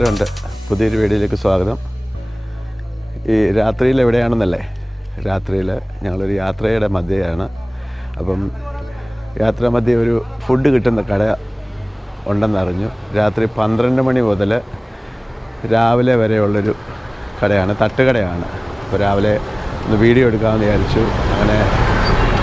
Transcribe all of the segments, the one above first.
നമസ്കാരമുണ്ട്. പുതിയൊരു വീഡിയോയിലേക്ക് സ്വാഗതം. ഈ രാത്രിയിൽ എവിടെയാണെന്നല്ലേ? രാത്രിയിൽ ഞങ്ങളൊരു യാത്രയുടെ മധ്യയാണ്. അപ്പം യാത്രാ മധ്യ ഒരു ഫുഡ് കിട്ടുന്ന കട ഉണ്ടെന്നറിഞ്ഞു. രാത്രി പന്ത്രണ്ട് മണി മുതൽ രാവിലെ വരെയുള്ളൊരു കടയാണ് തട്ടുകടയാണ്. അപ്പോൾ രാവിലെ ഒന്ന് വീഡിയോ എടുക്കാമെന്ന് വിചാരിച്ചു. അങ്ങനെ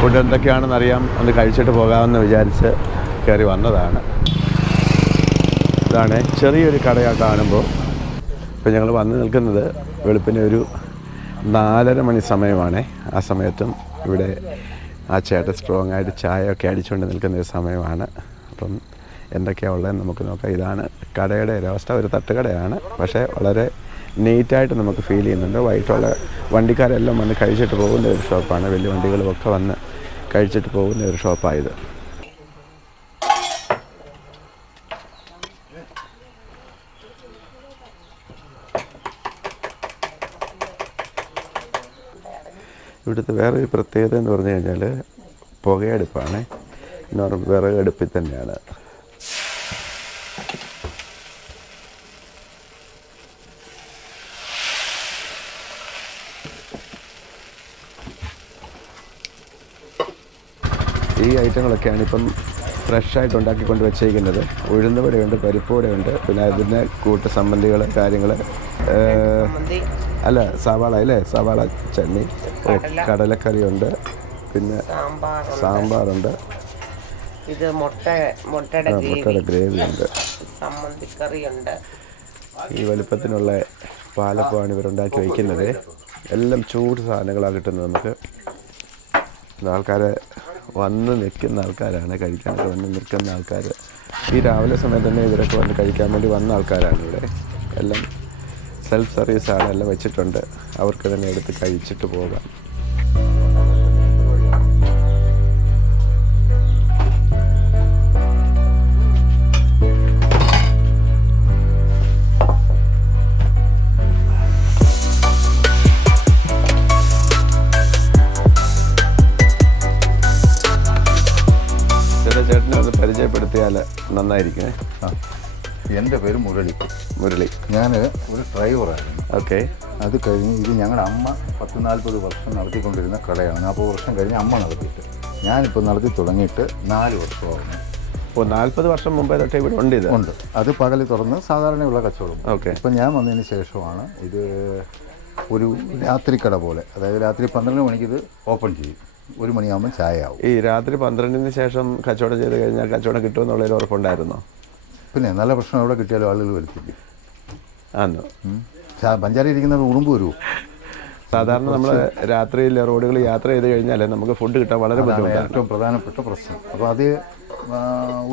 ഫുഡ് എന്തൊക്കെയാണെന്ന് അറിയാം ഒന്ന് കഴിച്ചിട്ട് പോകാമെന്ന് വിചാരിച്ച് കയറി വന്നതാണ്. ഇതാണ് ചെറിയൊരു കടയാണ് കാണുമ്പോൾ. ഇപ്പോൾ ഞങ്ങൾ വന്ന് നിൽക്കുന്നത് വെളുപ്പിന് ഒരു നാലര മണി സമയമാണ്. ആ സമയത്തും ഇവിടെ ആ ചേട്ടൻ സ്ട്രോങ് ആയിട്ട് ചായ ഒക്കെ അടിച്ചുകൊണ്ട് നിൽക്കുന്ന ഒരു സമയമാണ്. അപ്പം എന്തൊക്കെയാണ് ഉള്ളതെന്ന് നമുക്ക് നോക്കാം. ഇതാണ് കടയുടെ ഒരവസ്ഥ. ഒരു തട്ടുകടയാണ്. പക്ഷേ വളരെ നീറ്റായിട്ട് നമുക്ക് ഫീൽ ചെയ്യുന്നുണ്ട്. വൈകിട്ടുള്ള വണ്ടിക്കാരെല്ലാം വന്ന് കഴിച്ചിട്ട് പോകുന്ന ഒരു ഷോപ്പാണ് വലിയ വണ്ടികളും വന്ന് കഴിച്ചിട്ട് പോകുന്ന ഒരു ഷോപ്പായത് ഇവിടുത്തെ വേറെ ഒരു പ്രത്യേകത എന്ന് പറഞ്ഞു കഴിഞ്ഞാൽ പുകയടുപ്പാണ്. നോർമൽ വിറകടുപ്പിൽ തന്നെയാണ്. ഈ ഐറ്റങ്ങളൊക്കെയാണ് ഇപ്പം ഫ്രഷായിട്ട് ഉണ്ടാക്കിക്കൊണ്ട് വെച്ചേക്കുന്നത് ഉഴുന്നുവടയുണ്ട് പരിപ്പുവടയുണ്ട് പിന്നെ അതിന്റെ കൂട്ട് സംബന്ധികൾ കാര്യങ്ങൾ അല്ല സവാള അല്ലേ? സവാള ചട്നി. കടലക്കറി കടലക്കറിയുണ്ട്. പിന്നെ സാമ്പാറുണ്ട്. ഇത് മുട്ട മുട്ടയുടെ ഗ്രേവി. ഉണ്ട് സമ്മന്തിക്കറിയുണ്ട്. ഈ വലുപ്പത്തിനുള്ള പാലപ്പമാണ് ഇവരുണ്ടാക്കി വയ്ക്കുന്നത്. എല്ലാം ചൂട് സാധനങ്ങളാണ് കിട്ടുന്നത് നമുക്ക്. ആൾക്കാരെ വന്ന് നിൽക്കുന്ന ആൾക്കാരാണ് കഴിക്കാനൊക്കെ വന്ന് നിൽക്കുന്ന ആൾക്കാർ ഈ രാവിലെ സമയത്ത് തന്നെ ഇവരൊക്കെ വന്ന് കഴിക്കാൻ വേണ്ടി വന്ന ആൾക്കാരാണ് ഇവിടെ. എല്ലാം സെൽഫ് സർവീസ് എല്ലാം വെച്ചിട്ടുണ്ട്. അവർക്ക് തന്നെ എടുത്ത് കഴിച്ചിട്ട് പോകാം. ചേട്ടാ ചേട്ടനെ ഒന്ന് പരിചയപ്പെടുത്തിയാൽ നന്നായിരിക്കും. ആ. എന്റെ പേര് മുരളി. മുരളി. ഞാൻ ഒരു ഡ്രൈവറായിരുന്നു ഓക്കെ. അത് കഴിഞ്ഞ് ഇത് ഞങ്ങളുടെ അമ്മ പത്ത് നാൽപ്പത് വർഷം നടത്തിക്കൊണ്ടിരുന്ന കടയാണ്. നാൽപ്പത് വർഷം കഴിഞ്ഞ് അമ്മ നടത്തിയിട്ട്. ഞാനിപ്പോൾ നടത്തി തുടങ്ങിയിട്ട് നാല് വർഷമാകുന്നു ഇപ്പോൾ നാൽപ്പത് വർഷം മുമ്പേ തൊട്ടേ ഇവിടെ ഉണ്ട് ഇത്? ഉണ്ട്. അത് പകൽ തുറന്ന് സാധാരണയുള്ള കച്ചവടം. ഓക്കെ. ഇപ്പം ഞാൻ വന്നതിന് ശേഷമാണ് ഇത് ഒരു രാത്രി കട പോലെ അതായത് രാത്രി പന്ത്രണ്ട് മണിക്ക് ഇത് ഓപ്പൺ ചെയ്യും. ഒരു മണിയാകുമ്പോൾ ചായ ആവും. ഈ രാത്രി പന്ത്രണ്ടിന് ശേഷം കച്ചവടം ചെയ്ത് കഴിഞ്ഞാൽ കച്ചവടം കിട്ടുമെന്നുള്ളൊരു ഉറപ്പുണ്ടായിരുന്നോ? പിന്നെ നല്ല പ്രശ്നം എവിടെ കിട്ടിയാലും ആളുകൾ വരുത്തില്ല. പഞ്ചാരി ഇരിക്കുന്നത് ഉറുമ്പ് വരുമോ സാധാരണ നമ്മൾ രാത്രിയിൽ റോഡുകൾ യാത്ര ചെയ്ത് കഴിഞ്ഞാൽ നമുക്ക് ഫുഡ് കിട്ടാൻ വളരെ ബുദ്ധിമുട്ടാണ്. ഏറ്റവും പ്രധാനപ്പെട്ട പ്രശ്നം. അപ്പോൾ അത്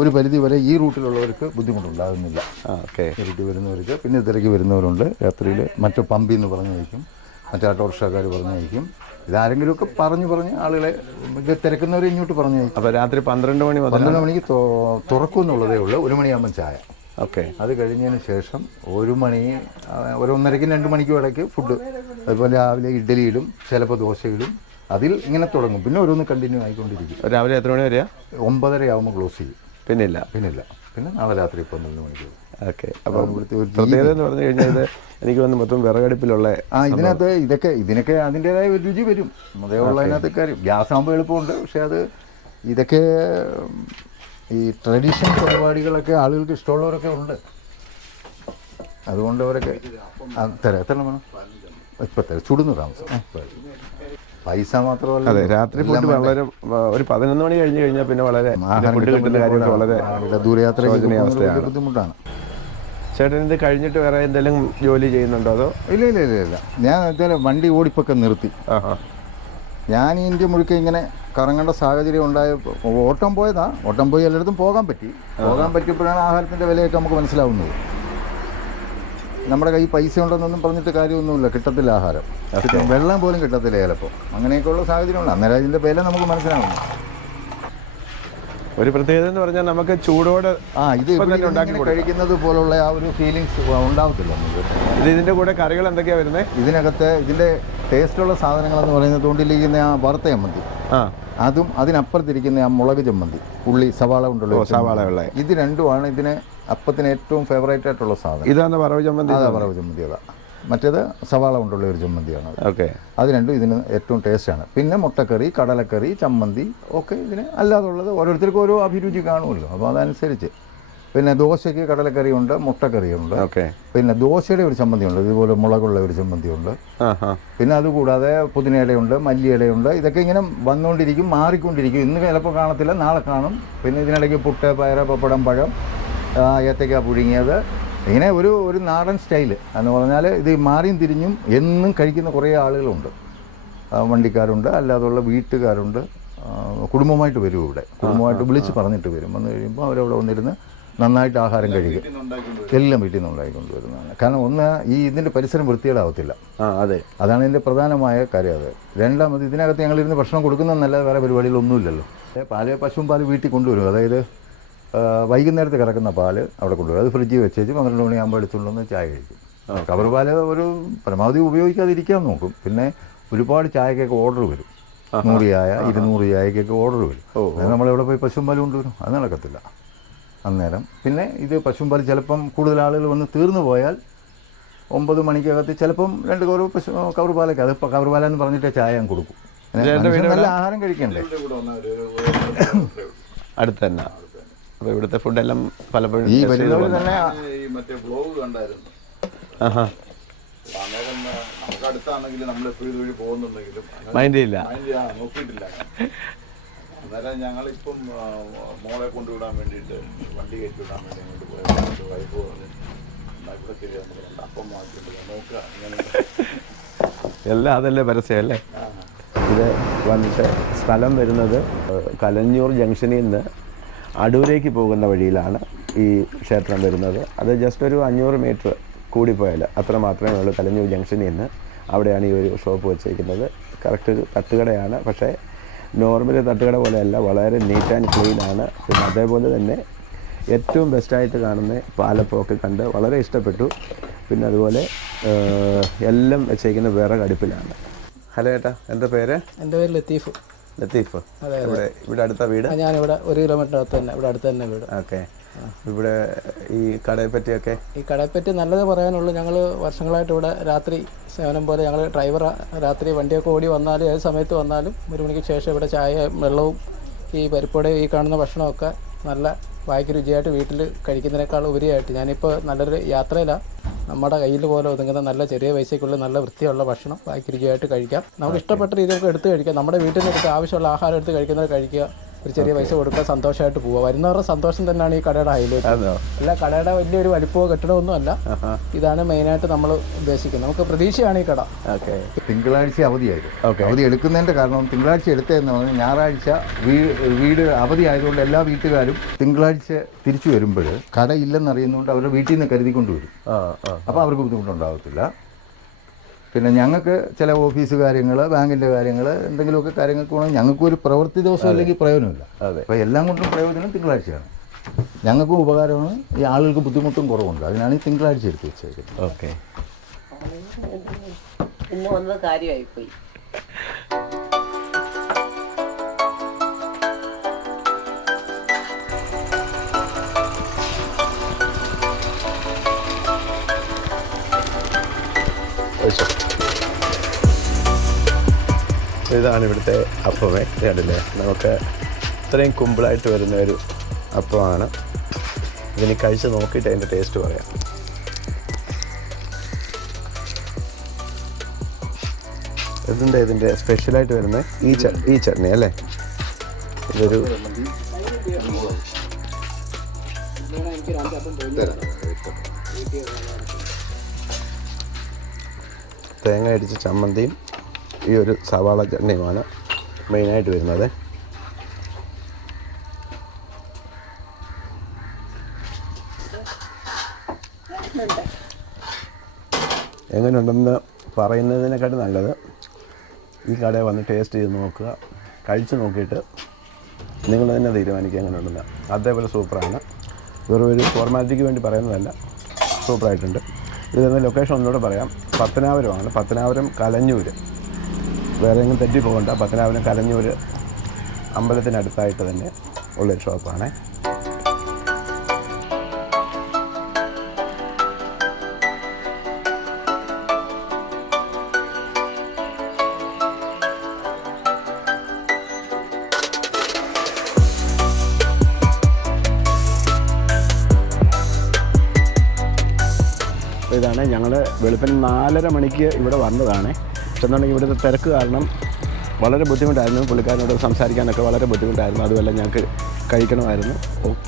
ഒരു പരിധി വരെ ഈ റൂട്ടിലുള്ളവർക്ക് ബുദ്ധിമുട്ടുണ്ടാകുന്നില്ല. ഓക്കെ. റൂട്ടിൽ വരുന്നവർക്ക് പിന്നെ ഇതിലേക്ക് വരുന്നവരുണ്ട്. രാത്രിയിൽ മറ്റു പമ്പിന്ന് നിന്ന് പറഞ്ഞയക്കും. മറ്റു ഓട്ടോറിക്ഷക്കാർ പറഞ്ഞയക്കും. ഇതാരെങ്കിലുമൊക്കെ പറഞ്ഞു പറഞ്ഞ് ആളുകളെ തിരക്കുന്നവരെ ഇങ്ങോട്ട് പറഞ്ഞു അപ്പോൾ രാത്രി പന്ത്രണ്ട് മണി പന്ത്രണ്ട് മണിക്ക് തുറക്കും എന്നുള്ളതേ ഉള്ളൂ. ഒരു മണിയാകുമ്പോൾ ചായ. ഓക്കെ. അത് കഴിഞ്ഞതിന് ശേഷം ഒരു മണി ഒരു ഒന്നരയ്ക്കും രണ്ട് മണിക്കും ഇടയ്ക്ക് ഫുഡ്. അതുപോലെ രാവിലെ ഇഡ്ഡലിയിലും ചിലപ്പോൾ ദോശയിലും അതിൽ ഇങ്ങനെ തുടങ്ങും. പിന്നെ ഓരോന്ന് കണ്ടിന്യൂ ആയിക്കൊണ്ടിരിക്കും. രാവിലെ എത്ര മണി വരെയാ? ഒമ്പതര ആകുമ്പോൾ ക്ലോസ് ചെയ്യും. പിന്നെ ഇല്ല. പിന്നെ നാളെ രാത്രി പന്ത്രണ്ട് മണിക്ക് വരും. ഓക്കെ. അപ്പം പ്രത്യേകത എന്ന് പറഞ്ഞു കഴിഞ്ഞാൽ ഇത് എനിക്ക് വന്ന് മൊത്തം വിറകടുപ്പിലുള്ള ആ ഇതിനകത്ത് ഇതൊക്കെ ഇതിനൊക്കെ അതിന്റെതായ ഒരു രുചി വരും. അതേപോലെ അതിനകത്ത് കാര്യം. ഗ്യാസ് ആകുമ്പോൾ എളുപ്പമുണ്ട്. പക്ഷേ അത് ഇതൊക്കെ ഈ ട്രഡീഷണൽ പരിപാടികളൊക്കെ ആളുകൾക്ക് ഇഷ്ടമുള്ളവരൊക്കെ ഉണ്ട്. അതുകൊണ്ട് അവരൊക്കെ തരാം. എത്ര വേണം? ഇപ്പം തരാം ചുടുന്നു താമസം. പൈസ മാത്രമല്ല. അതെ രാത്രി ഫുഡ് വളരെ ഒരു പതിനൊന്ന് മണി കഴിഞ്ഞ് കഴിഞ്ഞാൽ പിന്നെ വളരെ ദൂരയാത്ര ഫുഡ് കിട്ടുന്ന കാര്യമൊക്കെ വളരെ ദൂരയാത്ര അവസ്ഥയാണ്. ബുദ്ധിമുട്ടാണ്. ചേട്ടൻ ഇത് കഴിഞ്ഞിട്ട് വേറെ എന്തെങ്കിലും ജോലി ചെയ്യുന്നുണ്ടോ അതോ? ഇല്ല ഇല്ല ഇല്ല ഇല്ല. ഞാൻ എന്തായാലും വണ്ടി ഓടിപ്പൊക്കെ നിർത്തി. ആഹാ. ഞാൻ ഇന്ത്യ മുഴുക്ക ഇങ്ങനെ കറങ്ങേണ്ട സാഹചര്യം ഉണ്ടായപ്പോൾ ഓട്ടം പോയതാ. ഓട്ടം പോയി എല്ലായിടത്തും പോകാൻ പറ്റി. പോകാൻ പറ്റിയപ്പോഴാണ് ആഹാരത്തിന്റെ വിലയൊക്കെ നമുക്ക് മനസ്സിലാവുന്നത്. നമ്മുടെ കയ്യിൽ പൈസ ഉണ്ടെന്നൊന്നും പറഞ്ഞിട്ട് കാര്യമൊന്നുമില്ല. കിട്ടത്തില്ല ആഹാരം. വെള്ളം പോലും കിട്ടത്തില്ല ചിലപ്പോൾ. അങ്ങനെയൊക്കെയുള്ള സാഹചര്യമുണ്ട് അന്നേരം അതിന്റെ വില നമുക്ക് മനസ്സിലാവുന്നു. ഒരു പ്രത്യേകത എന്ന് പറഞ്ഞാൽ നമുക്ക് ചൂടോടെ ആ ഇത് ഇപ്പം തന്നെ ഉണ്ടാക്കി കഴിക്കുന്നത് പോലുള്ള ആ ഒരു ഫീലിങ്സ് ഉണ്ടാവത്തില്ല നമുക്ക്. ഇത് ഇതിന്റെ കൂടെ കറികൾ എന്തൊക്കെയാ വരുന്നത് ഇതിനകത്ത് ഇതിന്റെ ടേസ്റ്റുള്ള സാധനങ്ങളെന്ന് പറയുന്നത് തൊണ്ടിലിരിക്കുന്ന ആ വറുത്ത ചമ്മന്തി. ആ. അതും അതിനപ്പുറത്തിരിക്കുന്ന ആ മുളക് ചമ്മന്തി ഉള്ളി സവാള കൊണ്ടുള്ള. സവാള ഉള്ള. ഇത് രണ്ടുമാണ് ഇതിന് അപ്പത്തിന് ഏറ്റവും ഫേവറേറ്റ് ആയിട്ടുള്ള സാധനം. ഇതാണ് വറവ് ചമ്മന്തി അതാ പറവ് ചമ്മന്തി അതാ. മറ്റേത് സവാള കൊണ്ടുള്ള ഒരു ചമ്മന്തിയാണ്. ഓക്കെ. അത് രണ്ടും ഇതിന് ഏറ്റവും ടേസ്റ്റാണ്. പിന്നെ മുട്ടക്കറി കടലക്കറി ചമ്മന്തി ഒക്കെ ഇതിന് അല്ലാതുള്ളത് ഓരോരുത്തർക്കും ഓരോ അഭിരുചി കാണുമല്ലോ. അപ്പോൾ അതനുസരിച്ച്. പിന്നെ ദോശയ്ക്ക് കടലക്കറി ഉണ്ട് മുട്ടക്കറിയുണ്ട്. ഓക്കെ. പിന്നെ ദോശയുടെ ഒരു ചമ്മന്തി ഉണ്ട് ഇതുപോലെ മുളകുള്ള ഒരു ചമ്മന്തി ഉണ്ട് പിന്നെ അതുകൂടാതെ പുതിനയിലയുണ്ട് മല്ലിയിലയുണ്ട് ഇതൊക്കെ ഇങ്ങനെ വന്നുകൊണ്ടിരിക്കും മാറിക്കൊണ്ടിരിക്കും. ഇന്ന് ചിലപ്പോൾ കാണത്തില്ല നാളെ കാണും. പിന്നെ ഇതിനിടയ്ക്ക് പുട്ട് പയറ് പപ്പടം പഴം ഏത്തക്ക പുഴുങ്ങിയത്. ഇങ്ങനെ ഒരു ഒരു നാടൻ സ്റ്റൈൽ എന്ന് പറഞ്ഞാൽ ഇത് മാറിയും തിരിഞ്ഞും എന്നും കഴിക്കുന്ന കുറേ ആളുകളുണ്ട്. വണ്ടിക്കാരുണ്ട് അല്ലാതുള്ള വീട്ടുകാരുണ്ട്. കുടുംബമായിട്ട് വരും ഇവിടെ. കുടുംബമായിട്ട് വിളിച്ച് പറഞ്ഞിട്ട് വരും. വന്നു കഴിയുമ്പോൾ അവരവിടെ വന്നിരുന്ന് നന്നായിട്ട് ആഹാരം കഴിക്കും. എല്ലാം വീട്ടിൽ നിന്ന് ഉണ്ടായിക്കൊണ്ട് വരുന്നതാണ്. കാരണം ഒന്ന് ഈ ഇതിന്റെ പരിസരം വൃത്തികേടാവത്തില്ല. ആ അതെ. അതാണ് ഇതിന്റെ പ്രധാനമായ കാര്യം അത്. രണ്ടാമത് ഇതിനകത്ത് ഞങ്ങളിരുന്ന് ഭക്ഷണം കൊടുക്കുന്നതെന്നല്ലാതെ വേറെ പരിപാടികളൊന്നുമില്ലല്ലോ. പാൽ പശുവും പാൽ വീട്ടിൽ കൊണ്ടുവരും അതായത് വൈകുന്നേരത്ത് കിടക്കുന്ന പാൽ അവിടെ കൊണ്ടുവരും. അത് ഫ്രിഡ്ജിൽ വെച്ചേച്ച് പന്ത്രണ്ട് മണിയാകുമ്പോൾ എടുത്തുകൊണ്ട് വന്ന് ചായ കഴിക്കും. കവർ പാൽ ഒരു പരമാവധി ഉപയോഗിക്കാതിരിക്കാൻ നോക്കും. പിന്നെ ഒരുപാട് ചായക്കൊക്കെ ഓർഡർ വരും. നൂറ് ചായ ഇരുന്നൂറ് ചായക്കൊക്കെ ഓർഡർ വരും. അത് നമ്മളെവിടെ പോയി പശുമ്പാൽ പാൽ കൊണ്ടുവരും? അത് നടക്കത്തില്ല. അന്നേരം. പിന്നെ ഇത് പശുമ്പാൽ പാൽ ചിലപ്പം കൂടുതൽ ആളുകൾ വന്ന് തീർന്നു പോയാൽ ഒമ്പത് മണിക്കകത്ത് ചിലപ്പം രണ്ട് കവർ പശു കവർ പാലൊക്കെ അത് കവർ പാലെന്ന് പറഞ്ഞിട്ട് ചായ ഞാൻ കൊടുക്കും. നല്ല ആഹാരം കഴിക്കണ്ടേ? അടുത്ത് തന്നെ. അപ്പോൾ ഇവിടുത്തെ ഫുഡെല്ലാം പലപ്പോഴും ഈ വരുന്നവർ തന്നെ ഈ മറ്റേ ബ്ലോഗ് കണ്ടായിരുന്നു. ആഹാ. അന്നേരം നമുക്ക് നമ്മൾ എപ്പോഴും ഇതുവഴി പോകുന്നുണ്ടെങ്കിലും മൈൻഡ് ചെയ്യില്ല. mind ചെയ്യാൻ നോക്കിയിട്ടില്ല. അന്നേരം ഞങ്ങളിപ്പം ആ, മോളെ കൊണ്ടുവിടാൻ വേണ്ടിയിട്ട് വണ്ടി കയറ്റി വിടാൻ വേണ്ടി അങ്ങോട്ട് പോയപ്പോൾ വൈഫ് പറഞ്ഞു "എന്നാ ഇവിടെ ശരി നമുക്ക് രണ്ട് അപ്പം വാങ്ങിച്ചിട്ട് നോക്കുക എല്ലാം അതല്ലേ പരസ്യമല്ലേ ഇത് വന്നിട്ട് സ്ഥലം വരുന്നത് കലഞ്ഞൂർ ജംഗ്ഷനിൽ നിന്ന് അടൂരേക്ക് പോകുന്ന വഴിയിലാണ് ഈ ക്ഷേത്രം വരുന്നത്. അത് ജസ്റ്റ് ഒരു അഞ്ഞൂറ് മീറ്റർ കൂടിപ്പോയാൽ അത്ര മാത്രമേ ഉള്ളൂ കലഞ്ഞൂർ ജംഗ്ഷനിൽ നിന്ന്. അവിടെയാണ് ഈ ഒരു ഷോപ്പ് വെച്ചിരിക്കുന്നത് കറക്റ്റ് ഒരു തട്ടുകടയാണ്. പക്ഷേ നോർമൽ തട്ടുകട പോലെയല്ല വളരെ നീറ്റ് ആൻഡ് ക്ലീൻ ആണ്. പിന്നെ അതേപോലെ തന്നെ ഏറ്റവും ബെസ്റ്റായിട്ട് കാണുന്ന പാലപ്പമൊക്കെ കണ്ട് വളരെ ഇഷ്ടപ്പെട്ടു. പിന്നെ അതുപോലെ എല്ലാം വെച്ചേക്കുന്ന വേറെ കടുപ്പിലാണ് ഹലോ ഏട്ടാ എന്റെ പേര്? എന്റെ പേര് ലത്തീഫ്. ലത്തീഫ്. ഇവിടെ ഇവിടെ അടുത്ത വീട്? ഞാൻ ഞാനിവിടെ ഒരു കിലോമീറ്റർ അകത്ത് തന്നെ ഇവിടെ അടുത്ത് തന്നെ വീട്. ഓക്കെ. ഇവിടെ ഈ കടയെ പറ്റിയൊക്കെ? ഈ കടയെപ്പറ്റി നല്ലത് പറയാനുള്ളൂ ഞങ്ങൾ വർഷങ്ങളായിട്ട് ഇവിടെ രാത്രി സേവനം പോലെ ഞങ്ങൾ ഡ്രൈവർ രാത്രി വണ്ടിയൊക്കെ ഓടി വന്നാലും ഏത് സമയത്ത് വന്നാലും ഒരു മണിക്ക് ശേഷം ഇവിടെ ചായ വെള്ളവും ഈ പരിപ്പോടെ ഈ കാണുന്ന ഭക്ഷണമൊക്കെ നല്ല വായിക്ക് രുചിയായിട്ട് വീട്ടിൽ കഴിക്കുന്നതിനേക്കാൾ ഉപരിയായിട്ട് ഞാനിപ്പോൾ നല്ലൊരു യാത്രയിലാണ് നമ്മുടെ കയ്യിൽ പോലെ ഒതുങ്ങുന്ന നല്ല ചെറിയ പൈസയ്ക്കുള്ളിൽ നല്ല വൃത്തിയുള്ള ഭക്ഷണം ബാക്കി രുചിയായിട്ട് കഴിക്കാം. നമുക്ക് ഇഷ്ടപ്പെട്ട രീതിയൊക്കെ എടുത്ത് കഴിക്കാം. നമ്മുടെ വീട്ടിൽ നിന്ന് എടുത്ത് ആവശ്യമുള്ള ആഹാരം എടുത്ത് കഴിക്കുന്നത് കഴിക്കുക. ഒരു ചെറിയ പൈസ കൊടുക്കുക സന്തോഷമായിട്ട് പോവാ. വരുന്നവരുടെ സന്തോഷം തന്നെയാണ് ഈ കടയുടെ ഹൈലൈറ്റ് അല്ല കടയുടെ വലിയൊരു വലിപ്പമോ കെട്ടിടമൊന്നും അല്ല ഇതാണ് മെയിനായിട്ട് നമ്മൾ ഉദ്ദേശിക്കുന്നത്. നമുക്ക് പ്രതീക്ഷയാണ് ഈ കട. ഓക്കെ തിങ്കളാഴ്ച അവധിയായിരുന്നു. അവധി എടുക്കുന്നതിന്റെ കാരണം തിങ്കളാഴ്ച എടുത്തതെന്ന് പറഞ്ഞാൽ ഞായറാഴ്ച വീട് അവധി ആയതുകൊണ്ട് എല്ലാ വീട്ടുകാരും തിങ്കളാഴ്ച തിരിച്ചു വരുമ്പോൾ കട കടയില്ലെന്നറിയുന്നതുകൊണ്ട് അവരുടെ വീട്ടിൽ നിന്ന് കരുതിക്കൊണ്ട് വരും. അപ്പോൾ അവർക്ക് ബുദ്ധിമുട്ടുണ്ടാകത്തില്ല. പിന്നെ ഞങ്ങൾക്ക് ചില ഓഫീസ് കാര്യങ്ങൾ ബാങ്കിന്റെ കാര്യങ്ങൾ എന്തെങ്കിലുമൊക്കെ കാര്യങ്ങൾക്ക് വേണമെങ്കിൽ ഞങ്ങൾക്കും ഒരു പ്രവൃത്തി ദിവസം അല്ലെങ്കിൽ പ്രയോജനമില്ല. അതെ. അപ്പോൾ എല്ലാം കൊണ്ടും പ്രയോജനം തിങ്കളാഴ്ചയാണ്. ഞങ്ങൾക്കും ഉപകാരമാണ്. ഈ ആളുകൾക്ക് ബുദ്ധിമുട്ടും കുറവുണ്ട്. അതിനാണ് ഈ തിങ്കളാഴ്ച എടുത്ത് വെച്ചേക്കുന്നത്. ഓക്കെ. ഇന്ന് വന്നത് കാര്യമായിപ്പോയി. ഇതാണ് ഇവിടുത്തെ അപ്പമേ. കണ്ടില്ലേ? നമുക്ക് ഇത്രയും കുമ്പിളായിട്ട് വരുന്ന ഒരു അപ്പമാണ്. ഇതിന് കഴിച്ച് നോക്കിയിട്ട് അതിന്റെ ടേസ്റ്റ് പറയാം. ഇതിന്റെ ഇതിന്റെ സ്പെഷ്യലായിട്ട് വരുന്ന ഈ ച ഈ ചട്നി അല്ലേ? ഇതൊരു തേങ്ങ അടിച്ച ചമ്മന്തിയും ഈ ഒരു സവാള ചട്നിയുമാണ് മെയിനായിട്ട് വരുന്നത്. എങ്ങനെയുണ്ടെന്ന് പറയുന്നതിനെക്കാട്ടും നല്ലത് ഈ കടയിൽ വന്ന് ടേസ്റ്റ് ചെയ്ത് നോക്കുക. കഴിച്ച് നോക്കിയിട്ട് നിങ്ങൾ തന്നെ തീരുമാനിക്കുക എങ്ങനെയുണ്ടെന്ന്. അതേപോലെ സൂപ്പറാണ്. വെറും ഒരു ഫോർമാലിറ്റിക്ക് വേണ്ടി പറയുന്നതല്ല. സൂപ്പറായിട്ടുണ്ട്. ഇത് ലൊക്കേഷൻ ഒന്നുകൂടെ പറയാം. പത്തനാപുരമാണ്. പത്തനാപുരം കലഞ്ഞൂർ വേറെ എങ്ങും തെറ്റി പോകണ്ട. പത്തനാപുരം കലഞ്ഞൂർ അമ്പലത്തിനടുത്തായിട്ട് തന്നെ ഉള്ളൊരു ഷോപ്പാണ്. ഇതാണ് ഞങ്ങൾ വെളുപ്പിന് നാലര മണിക്ക് ഇവിടെ വന്നതാണേ. എന്നുണ്ടെങ്കിൽ ഇവിടുത്തെ തിരക്ക് കാരണം വളരെ ബുദ്ധിമുട്ടായിരുന്നു. പുള്ളിക്കാരനോട് സംസാരിക്കാനൊക്കെ വളരെ ബുദ്ധിമുട്ടായിരുന്നു. അതുമല്ല ഞങ്ങൾക്ക് കഴിക്കണമായിരുന്നു.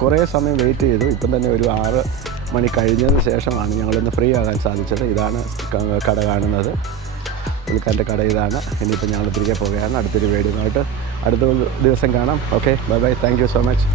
കുറേ സമയം വെയിറ്റ് ചെയ്തു. ഇപ്പം തന്നെ ഒരു ആറ് മണി കഴിഞ്ഞതിന് ശേഷമാണ് ഞങ്ങളിന്ന് ഫ്രീ ആകാൻ സാധിച്ചത്. ഇതാണ് കട കാണുന്നത്. പുള്ളിക്കാരന്റെ കട ഇതാണ്. ഇനിയിപ്പോൾ ഞങ്ങൾ തിരികെ പോവുകയാണ്. അടുത്തൊരു വീഡിയോ ആയിട്ട് അടുത്ത ദിവസം കാണാം. Okay bye bye thank so much